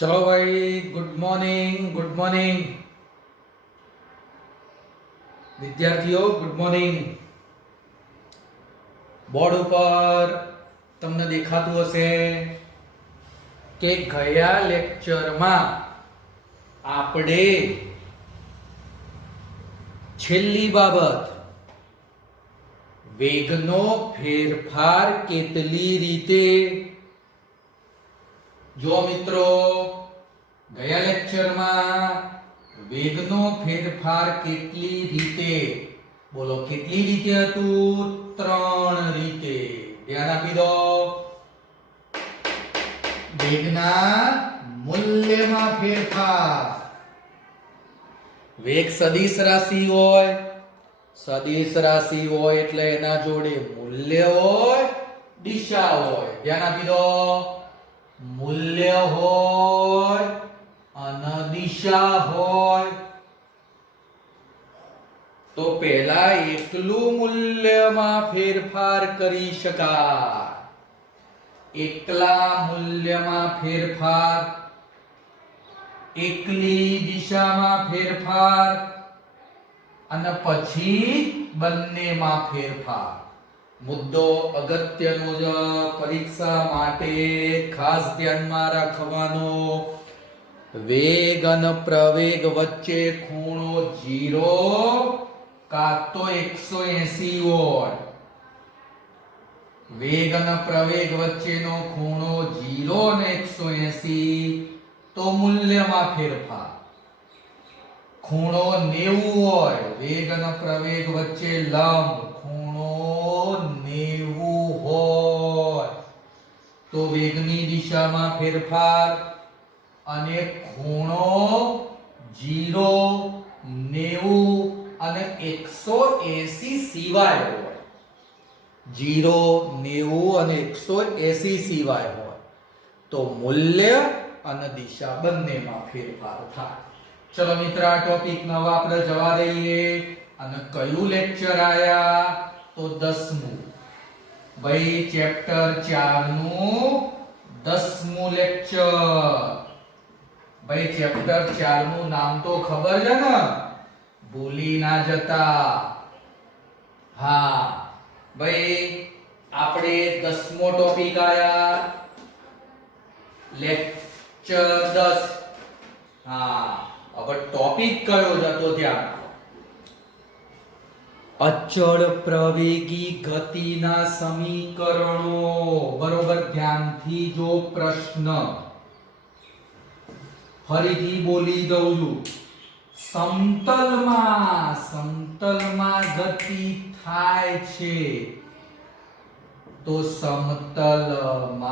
चलो भाई, good morning good morning વિદ્યાર્થીઓ, ગુડ મોર્નિંગ. બોર્ડ ઉપર તમને દેખાતું હશે કે ગયા લેક્ચરમાં આપણે છેલ્લી બાબત વેગનો ફેરફાર કેટલી રીતે. જો મિત્રો, ગયા લેક્ચરમાં વેગનો ફેરફાર કેટલી રીતે, બોલો કેટલી રીતે હતું? 3 રીતે. ધ્યાન આપી દો. વેગના મૂલ્યમાં ફેરફાર. વેગ સદિશ રાશિ હોય, સદિશ રાશિ હોય એટલે એના જોડે મૂલ્ય હોય, દિશા હોય. ધ્યાન આપી દો. મૂલ્ય હોય અને દિશા હોય તો પહેલા એકલું મૂલ્યમાં ફેરફાર કરી શકાય. એકલા મૂલ્યમાં ફેરફાર, એકલી દિશામાં ફેરફાર અને પછી બંનેમાં ફેરફાર. મુદ્દો અગત્યનો જ, પરીક્ષા માટે ખાસ ધ્યાનમાં રાખવાનો. વેગ અને પ્રવેગ વચ્ચે ખૂણો 0 કાં તો 180 હોય. વેગ અને પ્રવેગ વચ્ચેનો ખૂણો 0 અને 180 તો મૂલ્યમાં ફેરફાર. ખૂણો 90 હોય, વેગ અને પ્રવેગ વચ્ચે લંબ ખૂણો 90 હોય તો વેગની દિશામાં ફેરફાર. અને ખૂણો 0, 90 અને 180 સિવાય હોય. 0, 90 અને 180 સિવાય હોય તો મૂલ્ય અને દિશા બંનેમાં ફેરફાર થાય. ચલો મિત્ર, આ ટોપિક નવા આપણે જવા દઈએ. અને કયું લેક્ચર આયા? તો 10મું. ભાઈ ચેપ્ટર 4 નું 10મું લેક્ચર. ભાઈ ચેપ્ટર 4 નું નામ તો ખબર છે ને? ભૂલી ના જતા. હા ભાઈ, આપણે 10મો ટોપિક આયા, લેક્ચર 10. હા, હવે ટોપિક કયો જતો ધ્યાન. અચળ પ્રવેગી ગતિના સમીકરણો. બરોબર, ધ્યાનથી જો પ્રશ્ન ફરીથી બોલી દઉં છું. સમતલમાં ગતિ થાય છે તો સમતલમાં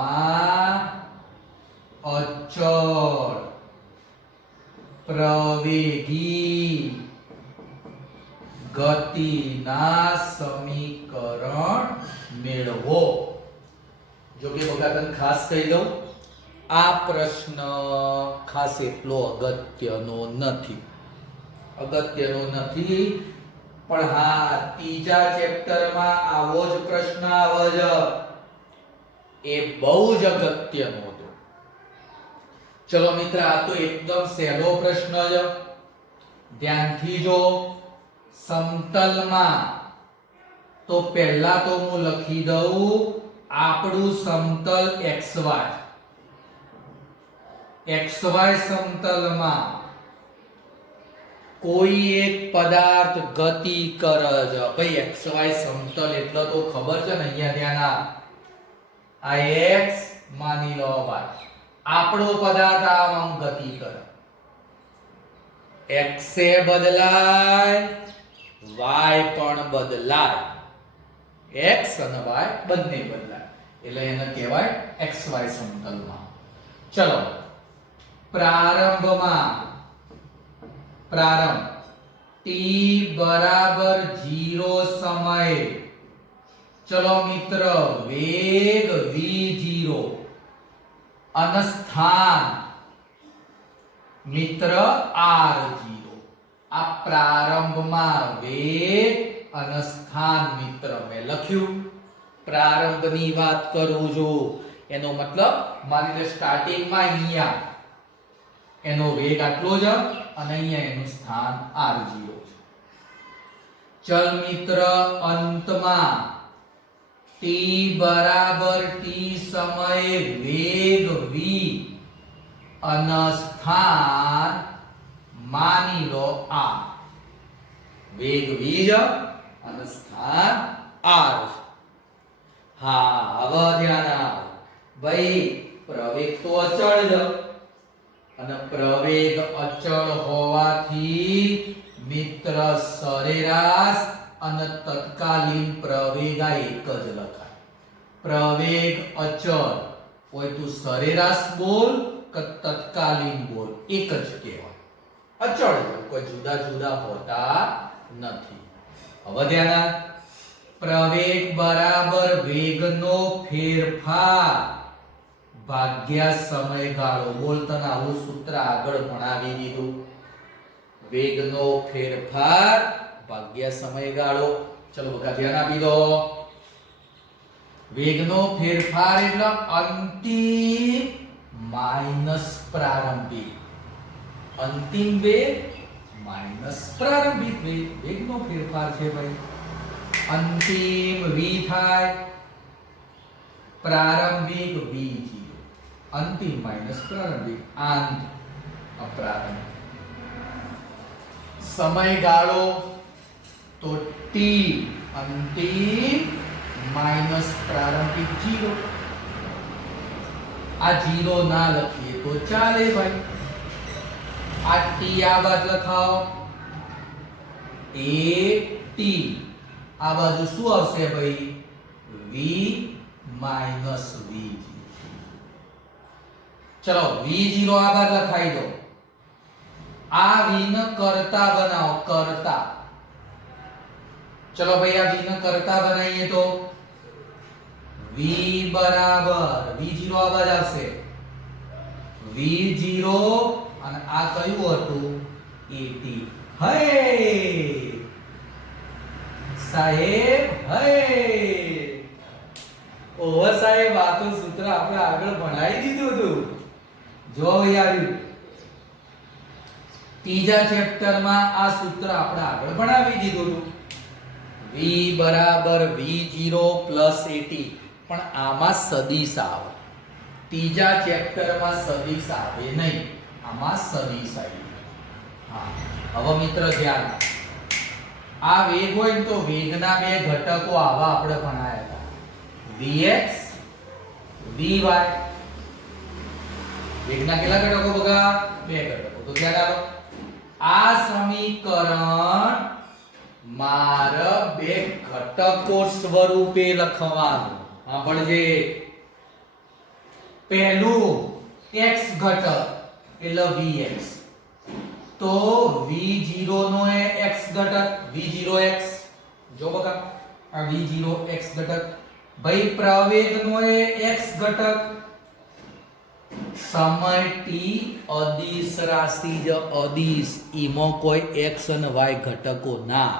અચળ પ્રવેગી ગતિના સમીકરણ મેળવો. જો કે બગાતન ખાસ કહી દઉં, આ પ્રશ્ન ખાસ એટલો અગત્યનો નથી. પણ હા, ત્રીજા ચેપ્ટરમાં આવો જ પ્રશ્ન આવે છે. એ બહુ જ અગત્યનો હતો. ચલો મિત્ર, આ તો એકદમ સહેલો પ્રશ્ન છે. ધ્યાનથી જો. સમતલમાં તો પહેલા તો હું લખી દઉં આપણું સમતલ XY સમતલમાં કોઈ એક પદાર્થ ગતિ કરે છે. ભાઈ XY સમતલ એટલે તો ખબર છે ને? અહીંયા ધ્યાન આ X માની લો ભાઈ, આપણો પદાર્થ આમ ગતિ કરે. X એ બદલાય, Y પણ બદલાય. X અને Y બંને બદલાય એટલે એને કહેવાય XY સમતલમાં. ચલો, પ્રારંભ t બરાબર 0 સમયે. ચલો મિત્ર, વેગ v0 અને સ્થાન મિત્ર r0. આ પ્રારંભમાં વેગ અને સ્થાન મિત્ર મેં લખ્યું. પ્રારંભની વાત કરું છું, એનો મતલબ મારી લે સ્ટાર્ટિંગમાં અહીંયા એનો વેગ આટલો જ અને અહીંયા એનું સ્થાન r0 છે. ચલ મિત્ર અંતમાં t બરાબર t સમયે વેગ v અને સ્થાન માની લો r. વેગ v જ અને સ્થાન r છે. હા હવે ધ્યાન આપ ભાઈ પ્રવેગ તો અચળ જ અને પ્રવેગ અચળ હોવાથી મિત્ર સરેરાશ અને તત્કાલીન પ્રવેગ આ એક જ લખાય. પ્રવેગ અચળ હોય તો સરેરાશ બોલ કે તત્કાલીન બોલ એક જ કહેવાય. અચળ કોઈ જુદા જુદા હોતા નથી. હવે ધ્યાન આપ પ્રવેગ બરાબર વેગનો ફેરફાર ભાગ્યા સમયગાળો. બોલ તને આવું સૂત્ર આગળ ભણાવી દીધું. વેગનો ફેરફાર ભાગ્યા સમયગાળો. ચલો બકા ધ્યાન આપી દો. વેગનો ફેરફાર એટલે અંતિમ માઈનસ પ્રારંભિક. અંતિમ વેગ માઈનસ પ્રારંભિક વેગ. વેગનો ફેરફાર છે ભાઈ. અંતિમ v થાય, પ્રારંભિક v0. અંતિમ માઈનસ પ્રારંભિક, આંત અપ્રારંભિક. સમયગાળો તો t અંતિમ માઈનસ પ્રારંભિક 0. આ 0 ના લખીએ તો ચાલે ભાઈ. આ t આ બાજુ લખાઓ a t. આ બાજુ શું આવશે ભાઈ? v minus v0. ચલો v0 આ બાજુ લખાઈ દો. આ v ને કરતા બનાવો, કરતા. ચલો ભાઈ આ v ને કરતા બનાવીએ તો v બરાબર v0 આ બાજુ આવશે v0 અને આ કયું હતું? at. હે સાહેબ, હે ઓવર સાહેબ, આ તો સૂત્ર આપણે આગળ ભણાવી દીધું હતું. જો યાર ત્રીજા ચેપ્ટરમાં આ સૂત્ર આપણે આગળ ભણાવી દીધું હતું. v બરાબર v0 પ્લસ at. પણ આમાં સદિશ આવે. ત્રીજા ચેપ્ટરમાં સદિશ આવે નહીં, આમાં સદિશ આવી. હા હવે મિત્ર ધ્યાન. આ વેગ હોય ને તો વેગના બે ઘટકો આવા આપણે ભણાયા હતા, vx vy. વેગના કેટલા ઘટકો બગા? બે ઘટકો. તો ધ્યાન આપો. આ સમીકરણ મારે બે ઘટકો સ્વરૂપે લખવાનું. સાંભળજે. પહેલું x ઘટક એટલે vx. તો v0 નો એ x ઘટક v0x. જો બકા આ v0x ઘટક. ભાઈ પ્રવેગ નો એ x ઘટક. સમય t અદિશ રાશિ જ અદિશ. ઈમાં કોઈ x અને y ઘટકો ના.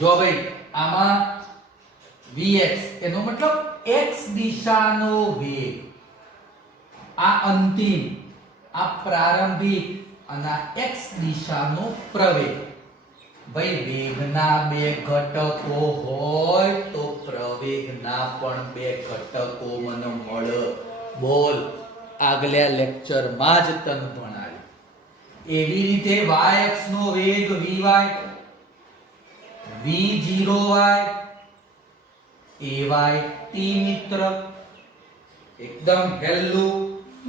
જો ભાઈ આમાં vx એનો મતલબ x દિશાનો વેગ. આ અંતિમ, આ પ્રારંભિક અને આ x દિશાનો પ્રવેગ. ભાઈ વેગના બે ઘટકો હોય તો પ્રવેગના પણ બે ઘટકો મને મળે. બોલ આગલા લેક્ચરમાં જ તને ભણાવ્યું. એવી રીતે yx નો વેગ vy, v0y ay t મિત્ર. એકદમ હેલું.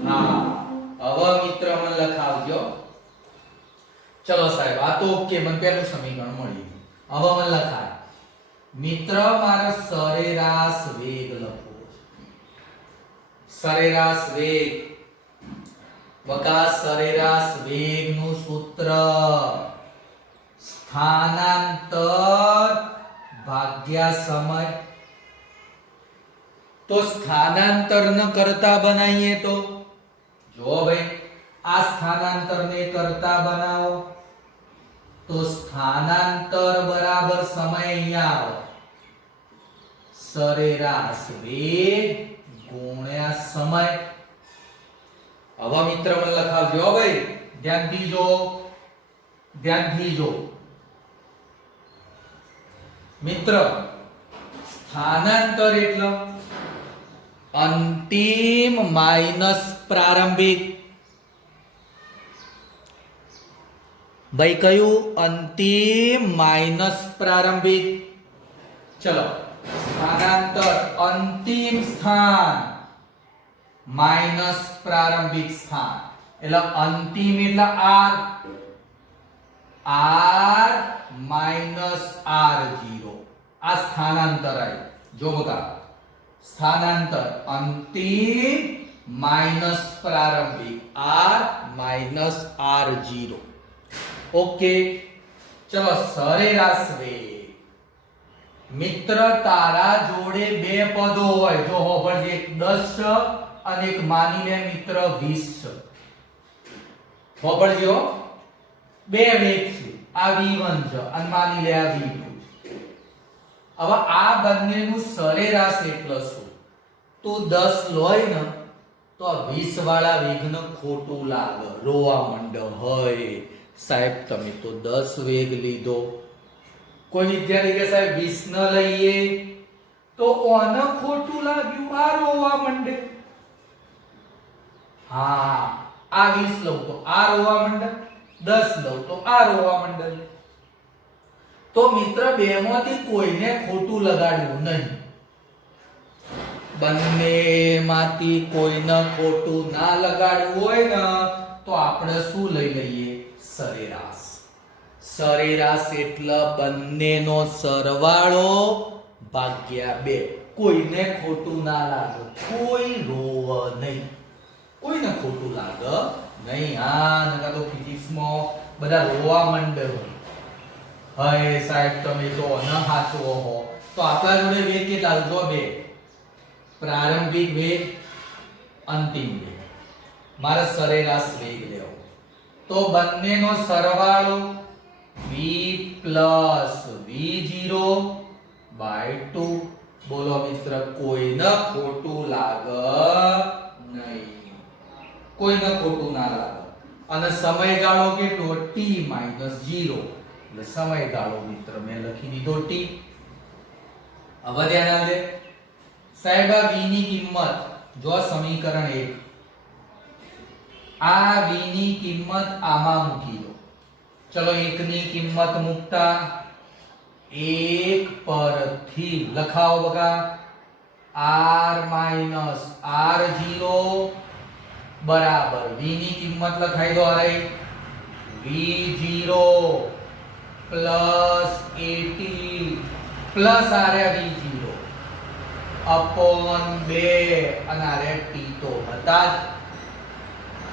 હા હવે મિત્ર મને લખાવજો. ચલો સાહેબ આ તો ઓકે, મને પહેલું સમીકરણ મળી ગયું. હવે મને લખાય. મિત્ર મારે સરેરાશ વેગ લખવો છે. સરેરાશ વેગ. બકા સરેરાશ વેગનું સૂત્ર સ્થાનાંતર ભાગ્યા સમય. તો સ્થાનાંતર ન કરતા બનાવીએ તો જો ભાઈ આ સ્થાનાંતર ને કરતા બનાવો તો સ્થાનાંતર બરાબર સમય અહીંયા આવે. સરેરાશ વેગ ગુણ્યા સમય. હવે મિત્ર મને લખાવજો હો ભાઈ, ધ્યાનથી જો મિત્ર, સ્થાનાંતર એટલે અંતિમ માઈનસ પ્રારંભિક. ભાઈ કયું? અંતિમ માઈનસ પ્રારંભિક. ચલો, સ્થાનાંતર અંતિમ સ્થાન માઈનસ પ્રારંભિક સ્થાન, એટલે અંતિમ એટલે r માઈનસ r0. આ સ્થાનાંતર આવી. જો બકા, સ્થાનાંતર અંતિમ માઈનસ પ્રારંભિક r માઈનસ r0. ઓકે, ચલો સરેરાશ વેગ. મિત્ર તારા જોડે બે પદો હોય, જો હોભળજે, એક 10 છે અને એક માની લે મિત્ર 20 છે. હોભળજો, બે વેગ છે, આ v1 છે અને માની લે આ v2. હવે આ બંનેનું સરેરાશ એટલે શું? તું 10 લોય ને તો 20 વાળા વેગને ખોટું લાગે, રોવા માંડે, હોય સાહેબ તમે તો 10 વેગ લીધો. કોઈ વિદ્યાર્થી કે સાહેબ 20 ન લઈએ તો ઓને ખોટું લાગ્યું, આ રોવા માંડે. હા, આ 20 લઉં તો આ રોવા માંડે, 10 લઉં તો આ રોવા માંડે. તો મિત્ર બેમાંથી કોઈને ખોટું લગાડવું નહીં. બંનેમાંથી કોઈને ખોટું ના લગાડવું હોય ને તો આપણે શું લઈ લઈએ? સરેરાશ. સરેરાશ એટલે બંનેનો સરવાળો ભાગ્યા 2. કોઈને ખોટું ના લાગે, કોઈ રોવ નહીં, કોઈને ખોટું લાગે નહીં. હા, નકા તો ફિઝિક્સમાં બધા રોવા માંડે હોય, હે સાહેબ તમે તો ન હાચો હો. તો આપણા જોડે વેગ કેટલા? જો 2, પ્રારંભિક વેગ, અંતિમ વેગ. મારે સરેરાશ વેગ લેવો, તો બંનેનો સરવાળો v plus v0/2. બોલો મિત્ર, કોઈને ખોટું લાગે નહીં, કોઈને ખોટું ના લાગે. અને સમયગાળો કેટલો? t - 0. એટલે સમયગાળો મિત્ર મેં લખી દીધો t. હવે ધ્યાન આપજે સાહેબ, આ v ની કિંમત જો સમીકરણ 1, આ v ની કિંમત આમાં મૂકી દો. ચલો 1 ની કિંમત મૂકતા 1 પરથી લખાવો બગા, r માઈનસ r0 બરાબર v ની કિંમત લખાઈ દો. અરે v0 પ્લસ 80 પ્લસ આરે v0 અપોન 2 અને આરે t તો હતા જ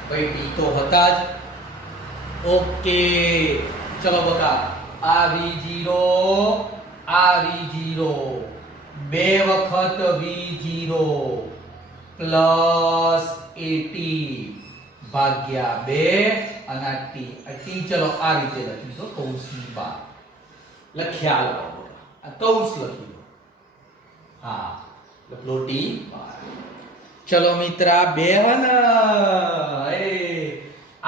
ભાઈ, t તો હતા જ. ઓકે, ચલો બકા, આ v0 બે વખત v0 પ્લસ 80 ભાગ્યા 2 અને આ t. ચલો આ રીતે લખી દો, કૌંસની બહાર લખ્યા લાવો, આ કૌંસ લખી દો. હા, લખો t બહાર. ચલો મિત્ર, આ બે હે ને,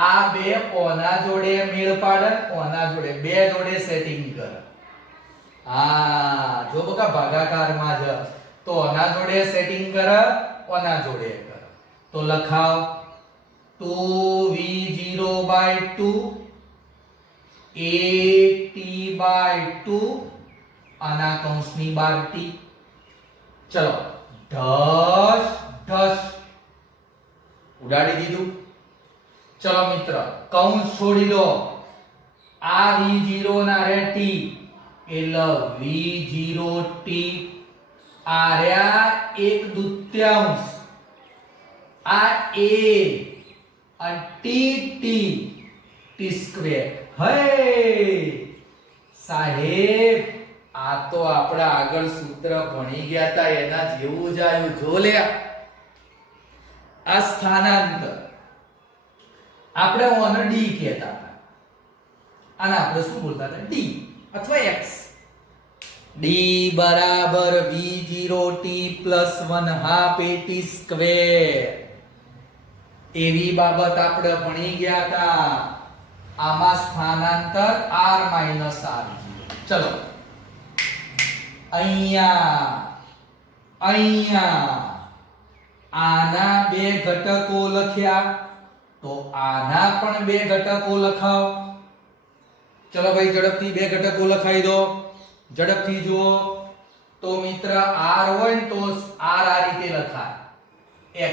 આ બે ઓના જોડે મેળ પાડે, ઓના જોડે, બે જોડે સેટિંગ કર. હા, જો બકા ભાગાકારમાં જ તો ઓના જોડે સેટિંગ કર, ઓના જોડે કર. તો લખાવ 2v0/2 8t/2 આના કૌંસની બહાર t. ચલો ઢસ ઢસ ઉડાડી દીધું. ચલો મિત્ર, કૌંસ છોડી દો. આ v0 ના રે t એટલે v0t આર્યા 1/2, આ a અને t સ્ક્વેર. હે સાહેબ, આ તો આપણે આગળ સૂત્ર ભણી ગયા હતા એના જેવું જ આવ્યું. જો લે, આ સ્થાનાંતર આપણે ઓને d કહેતા હતા, અને આપણે શું બોલતા હતા? d અથવા x. d બરાબર v0t + 1/2 at સ્ક્વેર. એવી બાબત આપણે ભણી ગયા હતા. આમાં સ્થાનાંતર r માઈનસ r. ચલો અહીંયા આના બે ઘટકો લખ્યા તો આના પણ બે ઘટકો લખાવો. ચલો ભાઈ ઝડપથી બે ઘટકો લખાઈ દો. ઝડપથી જુઓ તો મિત્ર r હોય ને તો r આ રીતે લખાય xi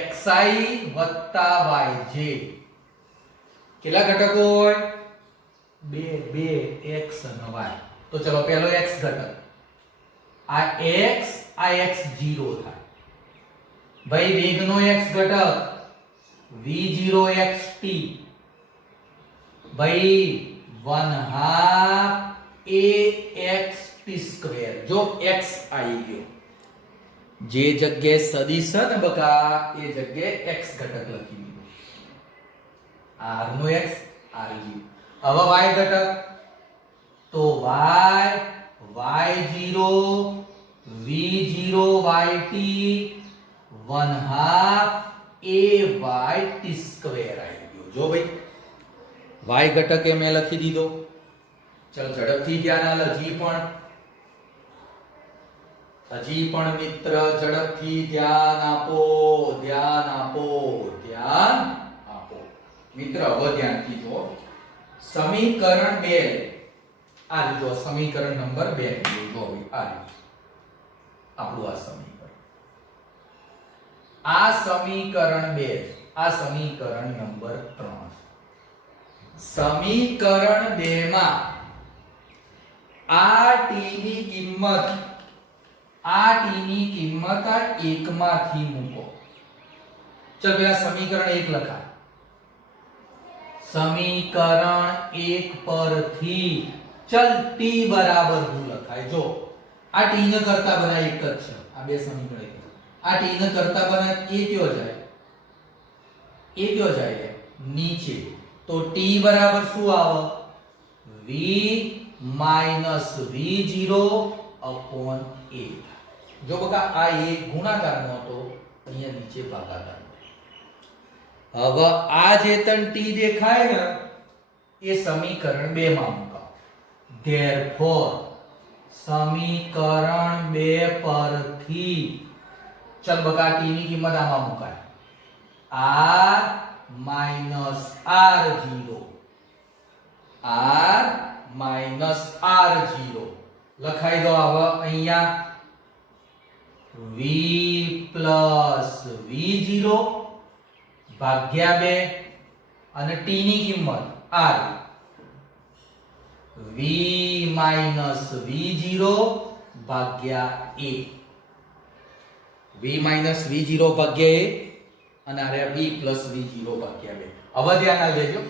+ yj. કેટલા ઘટકો હોય? બે x અને y. તો ચલો પહેલો x ઘટક આ x આ x0 થાય. ભાઈ વેગનો x ઘટક v0xt. ભાઈ 1/2 axt². જો x આવી ગયો જે જગ્યાએ સદિશ છે ને બકા એ જગ્યાએ x ઘટક લખી દીધો. r નો x r ગયો. હવે y ઘટક તો y0 v0yt 1/2 ayt² આવી ગયો. જો ભાઈ y ઘટક એ મેં લખી દીધો. ચલ ઝડપથી ધ્યાન આલ. હજી પણ મિત્ર ઝડપથી ધ્યાન આપો. મિત્ર હવે ધ્યાનથી જો સમીકરણ 2 આ જો સમીકરણ નંબર 2 જો આ આપણું આ સમીકરણ 2 આ સમીકરણ નંબર 3. સમીકરણ 2 માં આ t ની કિંમત આ 1 માંથી મૂકો. ચલ પેલા સમીકરણ 1 લખાય. સમીકરણ 1 પરથી ચલ t બરાબર શું લખાય? જો આ t ને કરતા બધા એક જ છે. આ બે સમીકરણ આ t ને કરતા બધા એ કયો જાય નીચે. તો t બરાબર શું આવે? v v0/a. જો બકા આ એક ગુણાકારનો હતો અહીંયા નીચે ભાગાકાર. હવે આ જે તન t દેખાય ને એ સમીકરણ 2 માં મૂકો. therefore સમીકરણ 2 પરથી ચલ બકા t ની કિંમત આમાં મુકાય. r r-r0 લખાઈ દો. હવે અહીંયા v + v0 ભાગ્યા 2 અને t ની કિંમત r v - v0 ભાગ્યા a. v - v0 ભાગ્યા a અને આ v + v0 ભાગ્યા 2. હવે ધ્યાન આલ દેજો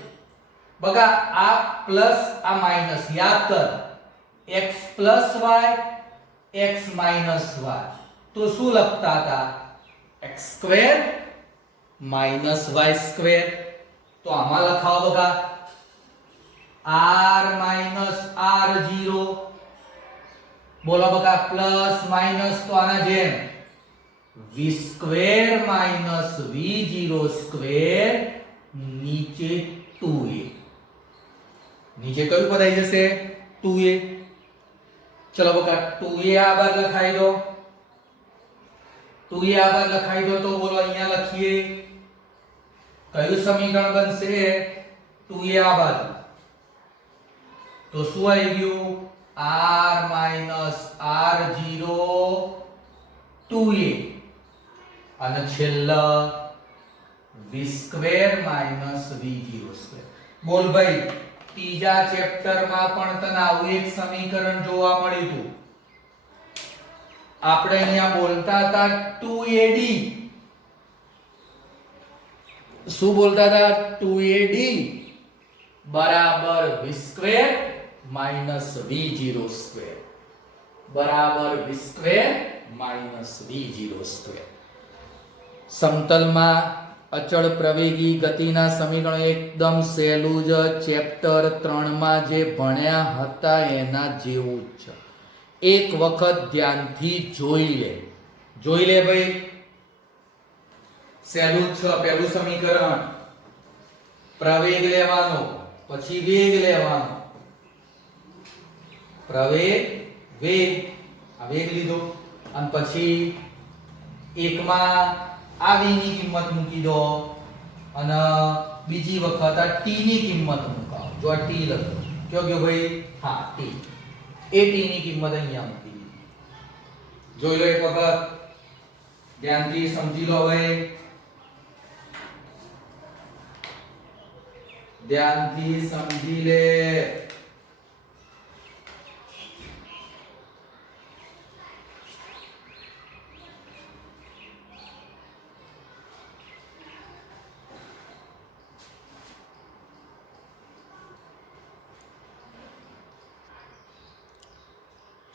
બકા આ પ્લસ આ માઈનસ યાદ કર. x + y x - y તો શું લખતા હતા? x² - y². તો આમાં લખાવો બકા r - r0. બોલો બકા પ્લસ માઈનસ તો આના જેમ v² - v0² નીચે 2a. નીચે કયું પદ આવી જશે? 2a. ચલો બકા 2a આ બાદ લખાઈ દો. 2a આ બાદ લખાઈ દો. તો બોલો અહીંયા લખીએ કયું સમીકરણ બનશે? 2a આ બાદ તો શું આવી ગયું? r - r0 2a અને છેલ્લા v² - v0². બોલ ભાઈ ત્રીજા ચેપ્ટર માં પણ તને આવું એક સમીકરણ જોવા મળ્યું હતું. આપણે અહીંયા બોલતા હતા 2ad. શું બોલતા હતા? 2ad બરાબર v² - v0² બરાબર v² - v0². સમતલમાં અચળ પ્રવેગી ગતિના સમીકરણો એકદમ સહેલું જ ચેપ્ટર 3 માં જે ભણ્યા હતા એના જેવું જ છે. એક વખત ધ્યાનથી જોઈ લે ભાઈ. સહેલું જ છે. પહેલું સમીકરણ પ્રવેગ લેવાનો, પછી વેગ લેવાનો, પ્રવેગ વેગ, આ વેગ લીધો અને પછી એકમાં આ v ની કિંમત મૂકી દો અને બીજી વખત આ t ની કિંમત મૂકાવો. જો આ t લખો કયો ગયો ભાઈ? હા t. એ t ની કિંમત અહીંયા મૂકી દીધી. જોઈ લો એક વખત, ધ્યાનથી સમજી લો. હવે ધ્યાનથી સમજી લે.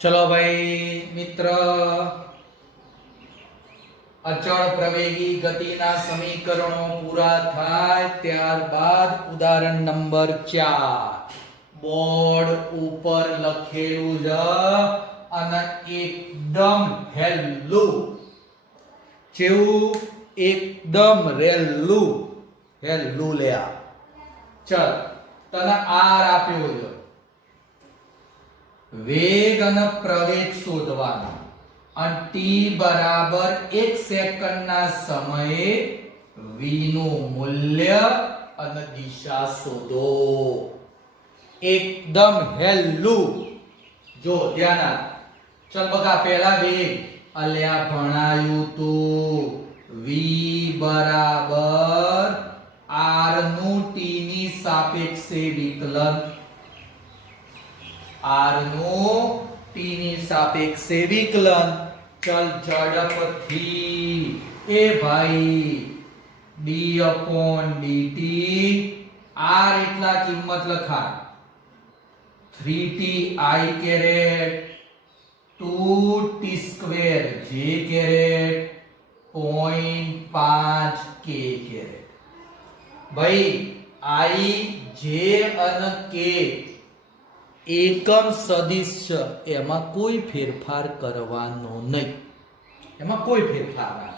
चलो भाई मित्र, अचल प्रवेगी गतिना समीकरणों पूरा थाय ત્યારબાદ ઉદાહરણ નંબર 4 બોર્ડ ઉપર લખેલું છે અને એકદમ હેલું, જેવું એકદમ રેલું હેલું લે. ચલ તને આર આપ્યો છે, વેગ અને પ્રવેગ શોધવાનો અને t બરાબર 1 સેકન્ડના સમયે v નું મૂલ્ય અને દિશા શોધો. એકદમ હેલું. જો ધ્યાન આપ. ચલ બકા પહેલા વેગ અલ્યા ભણાયું તું v બરાબર r નું t ની સાપેક્ષે વિકલન, r નું t ની સાપેક્ષે વિકલન. ચલ ઝડપથી એ ભાઈ d/dt r એટલા કિંમત લખા 3t I caret 2t square j caret 0.5 k caret. ભાઈ I j અને k એકમ સદિશ છે, એમાં કોઈ ફેરફાર કરવાનો નહીં, એમાં કોઈ ફેરફાર ના.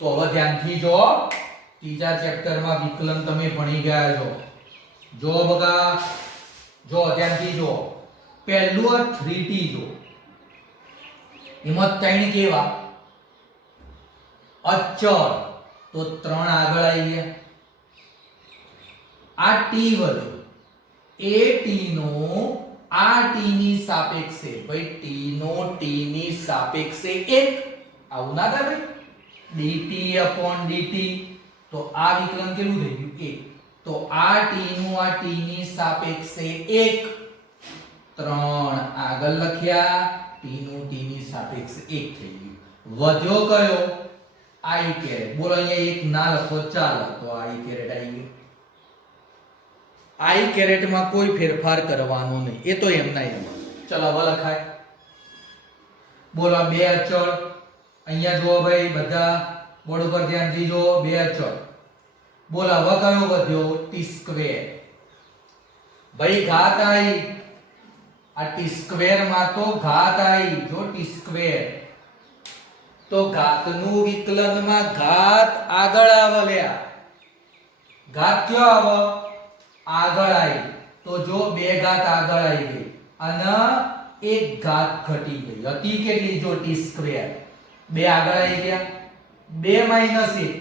તો હવે ધ્યાનથી જો, ત્રીજા ચેપ્ટરમાં વિકલન તમે ભણી ગયા છો. જો બગા, જો ધ્યાનથી જો. પહેલું આ 3t જો, એમાં 3 કેવા અચળ, તો 3 આગળ આવી ગયા. આ t વધ્યો, એ t નો આ t ની સાપેક્ષે, ભાઈ t નો t ની સાપેક્ષે 1, આવું ના થાય ભાઈ, dt/dt. તો આ વિકલન કેટલું થઈ ગયું? 1. તો આ t નું આ t ની સાપેક્ષે 1, 3 આગળ લખ્યા, t નું t ની સાપેક્ષે 1 થઈ ગયું. વધ્યો કયો? I caret. બોલો અહીંયા 1 ના લખો ચાલો, તો I કેરેટ આવી ગયું. I કેરેટ માં કોઈ ફેરફાર કરવાનો નહીં, એ તો એમના એમ. ચલો હવે લખાય. બોલો બે અચળ અહીંયા જુઓ ભાઈ, બધા બોર્ડ ઉપર ધ્યાનથી જો. બે અચળ. બોલો હવે કયો વધ્યો? t square. ભાઈ ઘાત આવી, આ t સ્ક્વેર માં તો ઘાત આવી. જો t સ્ક્વેર તો ઘાતનું વિકલનમાં ઘાત આગળ આવે લ્યા. ઘાત કયો આવે? આગળ આવી. તો જો બે ઘાત આગળ આવી ગઈ અને એક ઘાત ઘટી ગઈ. હતી કેટલી? જો t સ્ક્વેર. બે આગળ આવી ગયા, 2 - 1.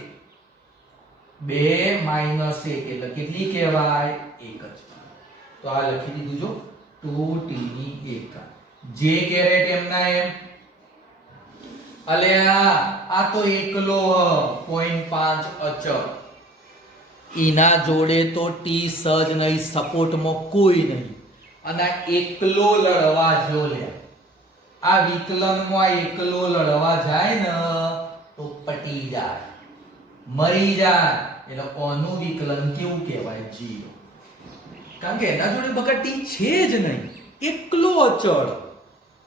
2 - 1 એટલે કેટલી કહેવાય? 1 જ. તો આ લખી દીધું જો, 2t ની 1. j કેરેટ એમના એમ. અલ્યા આ તો એકલો 0.5 અચળ, એના જોડે તો t સજ નહીં, સપોર્ટમાં કોઈ નહીં, અને એકલો લડવા જો લે. આ વિકલનમાં એકલો લડવા જાય ને તો પટી જાય, મરી જાય. એટલે ઓનું વિકલન કેવું કહેવાય? 0. કારણ કે એના જોડે બકા t છે જ નહીં, એકલો અચળ.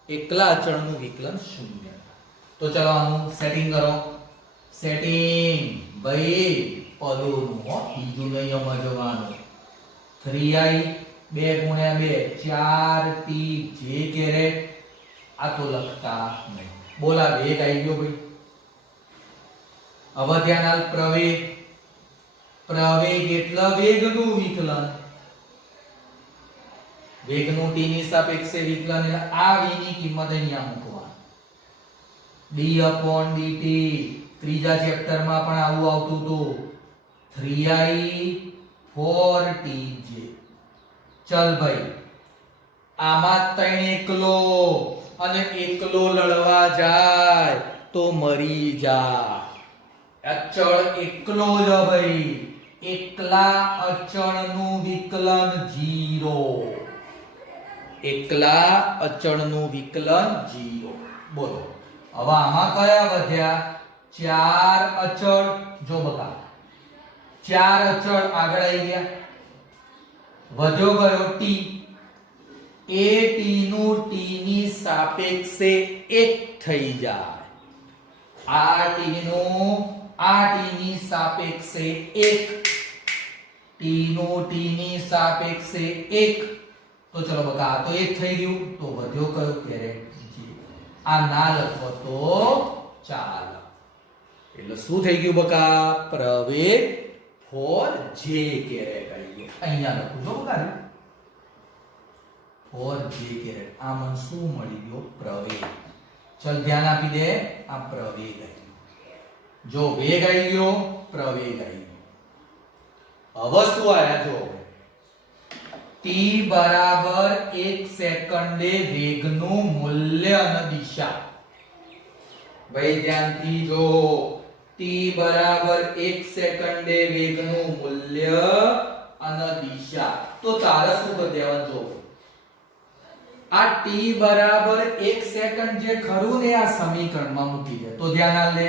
એકલા અચળનું વિકલન 0. તો ચલો આનું સેટિંગ કરો. સેટિંગ ભાઈ પદોનું હો, બીજું નહીં સમજવાનું. 3i 2 × 2 4t j caret. આ તો લખતા નહીં. બોલા વેગ આવી ગયો ભાઈ. હવે ધ્યાન આલ. પ્રવેગ પ્રવેગ એટલે વેગનું વિકલન. વેગનું t ની સાપેક્ષે વિકલન એટલે આ v ની કિંમત અહીંયા મૂકવાની. d/dt ત્રીજા ચેપ્ટરમાં પણ આવું આવતું હતું. 3i 4tj. ચલ ભાઈ, આમાં 3 એકલો અને એકલો લડવા જાય તો મરી જાય. અચળ એકલો જ ભાઈ. એકલા અચળનું વિકલન 0. એકલા અચળનું વિકલન 0. બોલો હવે આમાં કયા વધ્યા? 4 અચળ. જો બકા 4 અચળ આગળ આવી ગયા. વધ્યો કયો? t. એ t નું t ની સાપેક્ષે 1 થઈ જાય. આ t નું આ t ની સાપેક્ષે 1. t નું t ની સાપેક્ષે 1. તો ચલો બકા આ તો 1 થઈ ગયું. તો વધ્યો કયો? Caret g. આ ના લખો તો ચાલે. એટલે શું થઈ ગયું બકા? પ્રવેગ 4j કેરેટ આવી ગયો. અહીંયા લખું છો બકા 4j કેરેટ. આ મને શું મળી ગયો? પ્રવેગ. ચલ ધ્યાન આપી દે. આ પ્રવેગ આવી ગયો. જો વેગ આવી ગયો, પ્રવેગ આવી ગયો. હવે શું આયા? જો t બરાબર 1 સેકન્ડે વેગનું મૂલ્ય અને દિશા. ભાઈ ધ્યાનથી જો, t બરાબર 1 સેકન્ડે વેગનું મૂલ્ય અને દિશા. તો તારે શું કરી દેવાનું? જો આ t બરાબર 1 સેકન્ડ જે ખરું ને આ સમીકરણમાં મૂકી દે. તો ધ્યાન આલ દે.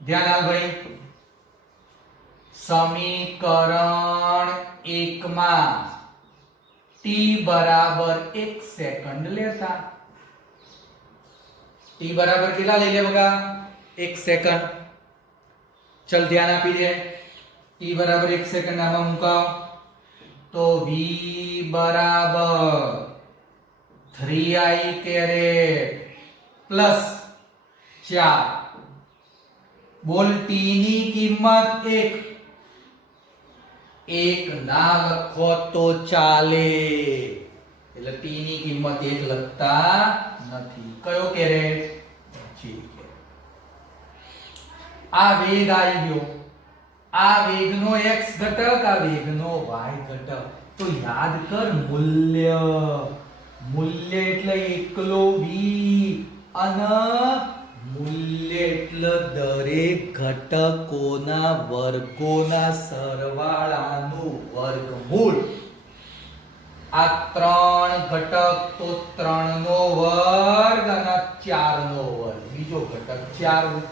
ધ્યાન આલ ભાઈ. સમીકરણ 1 માં t બરાબર 1 સેકન્ડ લેતા. t બરાબર કેટલા લઈ લે બકા? 1 સેકન્ડ. ચલ ધ્યાન આપી દે. t બરાબર 1 સેકન્ડ આમાં મુકાવ તો v બરાબર 3i કેરેટ પ્લસ 4. બોલ t ની કિંમત 1. 1 ના લખો તો ચાલે. એટલે t ની કિંમત 1 લખતા નથી. કયો કેરેટ? g. આ વેગ આવી ગયો. આ વેગનો x ઘટક, આ વેગનો y ઘટક. તો યાદ કર મૂલ્ય. મૂલ્ય એટલે એકલો v અને મૂલ્ય એટલે દરેક ઘટકોના વર્ગોના સરવાળાનું વર્ગમૂળ. આ 3 ઘટક તો 3 નો વર્ગ અને 4 નો વર્ગ. બીજો ઘટક 4.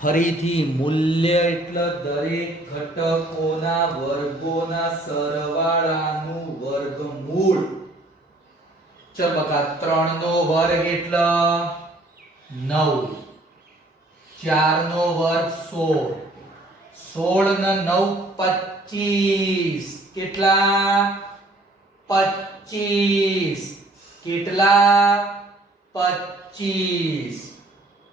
ફરીથી મૂલ્ય એટલે દરેક ઘટકોના વર્ગોના સરવાળાનું વર્ગમૂળ. ચલ બકા 3 નો વર્ગ એટલે 9. 4 નો વર્ગ 16. 16 ને 9 25. કેટલા? 25. કેટલા? 25.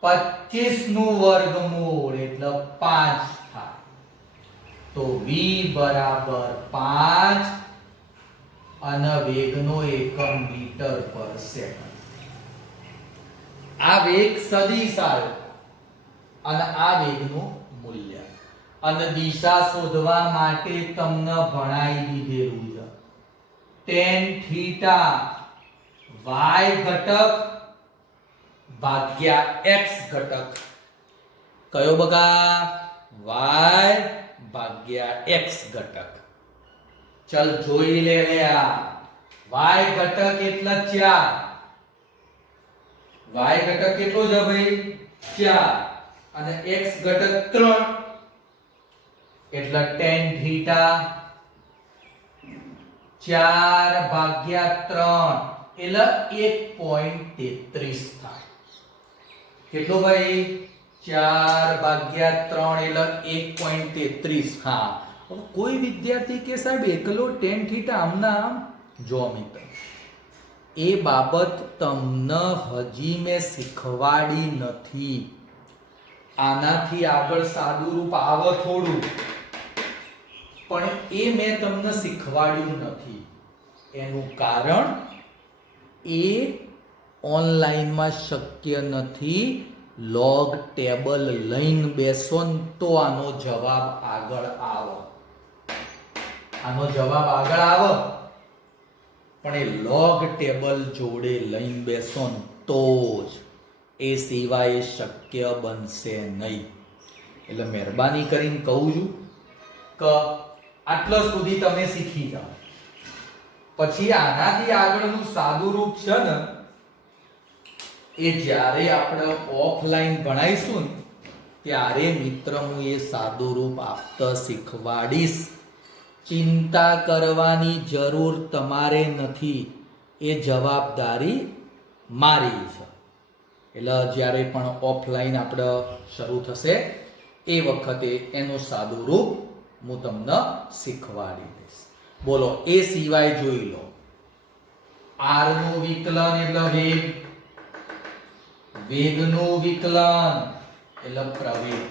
25 નું વર્ગમૂળ એટલે 5 થાય. તો v બરાબર 5 અને વેગનો એકમ મીટર પર સેકન્ડ. આ વેગ સદિશ આવ્યો અને આ વેગનું મૂલ્ય અને દિશા શોધવા માટે તમને ભણાઈ દીધેલું છે. tan થીટા y ઘટક ભાગ્યા x ઘટક. કયો બગા? y ભાગ્યા x ઘટક. ચલ જોઈ લે રે. આ y ઘટક એટલે 4. y ઘટક કેટલો છે ભાઈ? 4 અને x ઘટક 3. એટલે tan થીટા 4 ભાગ્યા 3 એટલે 1.33 થાય. કેટલો ભાઈ? 4 ભાગ્યા 3 એટલે 1.33. હા, કોઈ વિદ્યાર્થી કે સાહેબ એકલો tan થીટા આમના આમ. જો મિત્ર, એ બાબત તમને હજી મેં શીખવાડી નથી. આનાથી આગળ સાદું રૂપ આવે થોડું, પણ એ મેં તમને શીખવાડ્યું નથી. એનું કારણ એ ઓનલાઈનમાં શક્ય નથી. લોગ ટેબલ લઈને બેસો ને તો આનો જવાબ આગળ આવે. આનો જવાબ આગળ આવે, પણ એ લોગ ટેબલ જોડે લઈને બેસો ને તો જ, એ સિવાય શક્ય બનશે નહીં. એટલે મહેરબાની કરીને કહું છું કે આટલા સુધી તમે શીખી જાઓ, પછી આનાથી આગળનું સાદું રૂપ છે ને, એ જ્યારે આપણે ઓફલાઈન ભણાઈશું ને ત્યારે મિત્ર હું એ સાદું રૂપ આપતા શીખવાડીશ. ચિંતા કરવાની જરૂર તમારે નથી, એ જવાબદારી મારી છે. એટલે જ્યારે પણ ઓફલાઈન આપણે શરૂ થશે એ વખતે એનું સાદું રૂપ હું તમને શીખવાડી દઈશ. બોલો, એ સિવાય જોઈ લો, આર નું વિકલન એટલે વેગ, વેગનું વિકલન એટલે પ્રવેગ,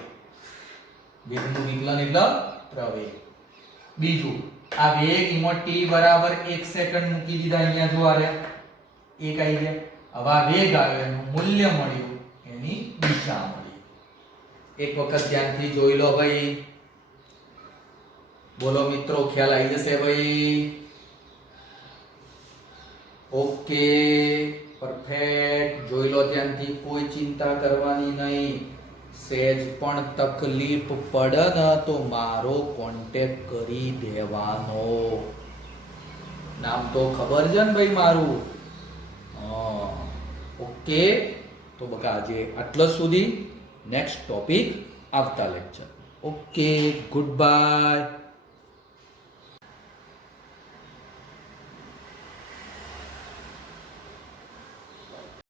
વેગનું વિકલન એટલે પ્રવેગ. બીજું, આ વેગ એમાં t બરાબર 1 સેકન્ડ મૂકી દીધા, અહીંયા જો આરે એક આવી ગયા. હવે આ વેગ આવ્યો, એનું મૂલ્ય મળ્યું, એની દિશા મળી. એક વખત ધ્યાનથી જોઈ લો ભાઈ. બોલો મિત્રો, ખ્યાલ આવી જશે ભાઈ? Okay, perfect. જોઈ લો ધ્યાનથી, કોઈ ચિંતા કરવાની નહીં. સહેજ પણ તકલીફ પડે ને તો મારો કોન્ટેક્ટ કરી દેવાનો. નામ તો ખબર છે ને ભાઈ મારું? ઓકે, તો બકા આજે આટલો સુધી. નેક્સ્ટ ટોપિક આવતા લેક્ચર. Okay, good bye.